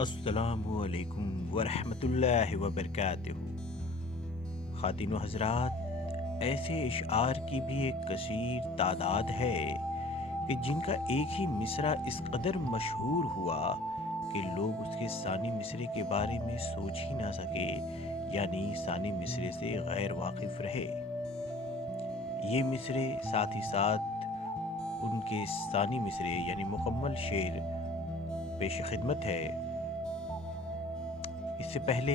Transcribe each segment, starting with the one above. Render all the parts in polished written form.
السلام علیکم ورحمۃ اللہ وبرکاتہ۔ خواتین و حضرات، ایسے اشعار کی بھی ایک کثیر تعداد ہے کہ جن کا ایک ہی مصرع اس قدر مشہور ہوا کہ لوگ اس کے ثانی مصرے کے بارے میں سوچ ہی نہ سکے، یعنی ثانی مصرے سے غیر واقف رہے۔ یہ مصرے ساتھ ہی ساتھ ان کے ثانی مصرے یعنی مکمل شعر پیش خدمت ہے۔ اس سے پہلے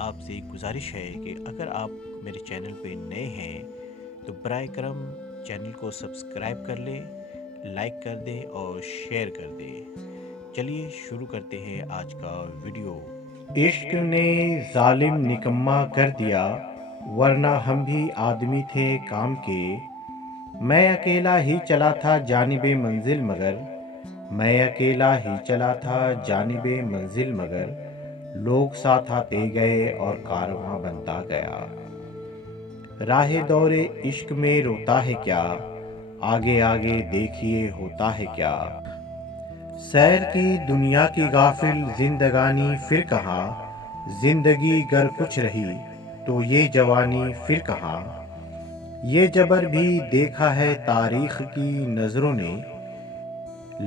آپ سے ایک گزارش ہے کہ اگر آپ میرے چینل پہ نئے ہیں تو برائے کرم چینل کو سبسکرائب کر لیں، لائک کر دیں اور شیئر کر دیں۔ چلیے شروع کرتے ہیں آج کا ویڈیو۔ عشق نے ظالم نکما کر دیا، ورنہ ہم بھی آدمی تھے کام کے۔ میں اکیلا ہی چلا تھا جانب منزل مگر، میں اکیلا ہی چلا تھا جانب منزل مگر، لوگ ساتھ آتے گئے اور کارواں بنتا گیا۔ راہ دور عشق میں روتا ہے کیا، آگے آگے دیکھیے ہوتا ہے کیا۔ سیر کی دنیا کی غافل زندگانی پھر کہاں، زندگی گر کچھ رہی تو یہ جوانی پھر کہاں۔ یہ جبر بھی دیکھا ہے تاریخ کی نظروں نے،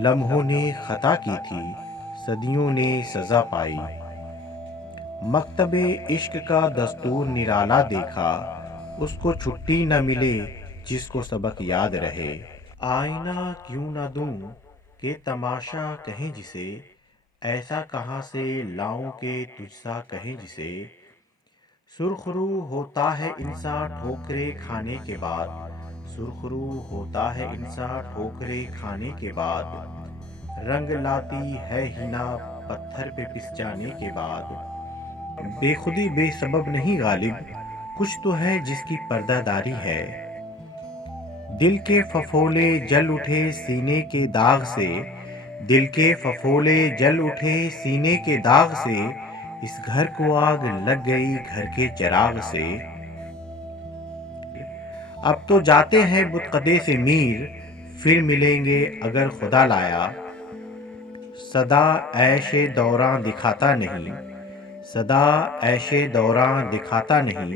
لمحوں نے خطا کی تھی صدیوں نے سزا پائی۔ مکتب عشق کا دستور نرالا دیکھا، اس کو چھٹی نہ ملے جس کو سبق یاد رہے۔ آئینہ کیوں نہ دوں کہ تماشا کہیں جسے، ایسا کہاں سے لاؤں کہ تجھ سا کہیں جسے۔ سرخ رو ہوتا ہے انسان ٹھوکرے کھانے کے بعد، سرخ رو ہوتا ہے انسان ٹھوکرے کھانے کے بعد، رنگ لاتی ہے حنا پتھر پہ پس جانے کے بعد۔ بے خودی بے سبب نہیں غالب، کچھ تو ہے جس کی پردہ داری ہے۔ دل کے ففولے جل اٹھے سینے کے داغ سے، دل کے ففولے جل اٹھے سینے کے داغ سے، اس گھر کو آگ لگ گئی گھر کے چراغ سے۔ اب تو جاتے ہیں بتقدے سے میر، پھر ملیں گے اگر خدا لایا۔ صدا عیش دوراں دکھاتا نہیں، صدا عیش دوراں دکھاتا نہیں،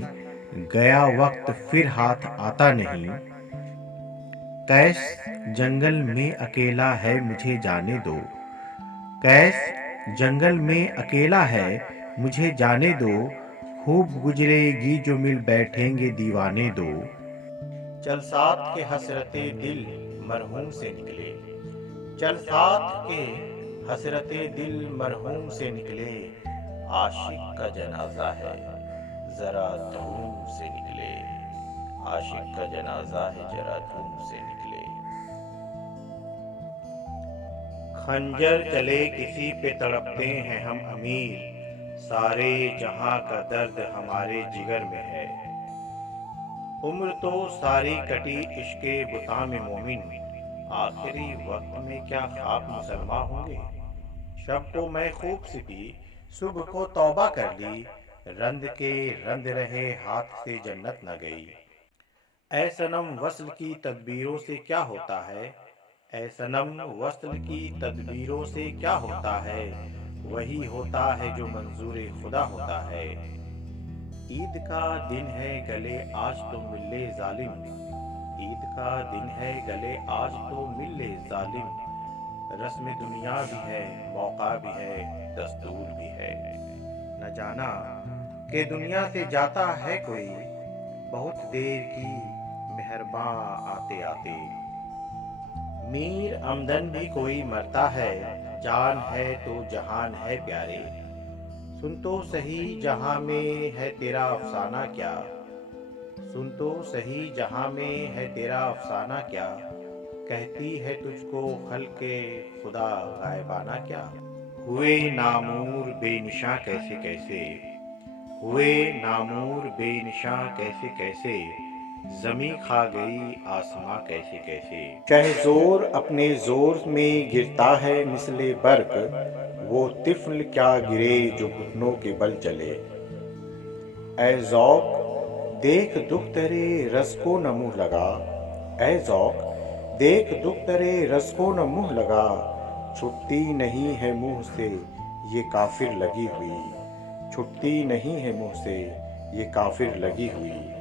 گیا وقت پھر ہاتھ آتا نہیں۔ کیس جنگل میں اکیلا ہے مجھے جانے دو، کیس جنگل میں اکیلا ہے مجھے جانے دو، خوب گزرے گی جو مل بیٹھیں گے دیوانے دو۔ چل سات کے حسرت دل مرحوم سے نکلے، چل سات کے حسرت دل مرحوم سے نکلے، عاشق کا جنازہ ہے ذرا دھوم سے نکلے، عاشق کا جنازہ ہے ذرا دھوم سے نکلے۔ خنجر چلے کسی پہ تڑپتے ہیں ہم امیر، سارے جہاں کا درد ہمارے جگر میں ہے۔ عمر تو ساری کٹی عشق بتاں میں مومن، آخری وقت میں کیا خواب مسلماں ہوں گے۔ شب کو میں خوب سی پی صبح کو توبہ کر لی، رند کے رند رہے ہاتھ سے جنت نہ گئی۔ اے صنم وصل کی تدبیروں سے کیا ہوتا ہے، اے صنم وصل کی تدبیروں سے کیا ہوتا ہے، وہی ہوتا ہے جو منظور خدا ہوتا ہے۔ عید کا دن ہے گلے آج تو مل لے ظالم، عید کا دن ہے گلے آج تو مل لے ظالم، رسم دنیا بھی ہے موقع بھی ہے دستور بھی ہے۔ نہ جانا کہ دنیا سے جاتا ہے کوئی، بہت دیر کی مہرباں آتے آتے۔ میر آمدن بھی کوئی مرتا ہے، جان ہے تو جہان ہے پیارے، سن تو سہی جہاں میں ہے تیرا افسانہ کیا، سن تو سہی جہاں میں ہے تیرا افسانہ کیا، کہتی ہے تجھ کو خلق خدا غائبانہ کیا۔ ہوئے نامور بے نشاں کیسے کیسے، ہوئے نامور بے نشاں کیسے کیسے، زمیں کھا گئی آسماں کیسے کیسے۔ شہ زور اپنے زور میں گرتا ہے مثل برق، وہ طفل کیا گرے جو گھٹنوں کے بل چلے۔ اے ذوق دیکھ دکھ ترے رس کو نہ منہ لگا، اے ذوق دیکھ دکھ ترے رس کو نہ منہ لگا، چھٹتی نہیں ہے منہ سے یہ کافر لگی ہوئی، چھٹتی نہیں ہے منہ سے یہ کافر لگی ہوئی۔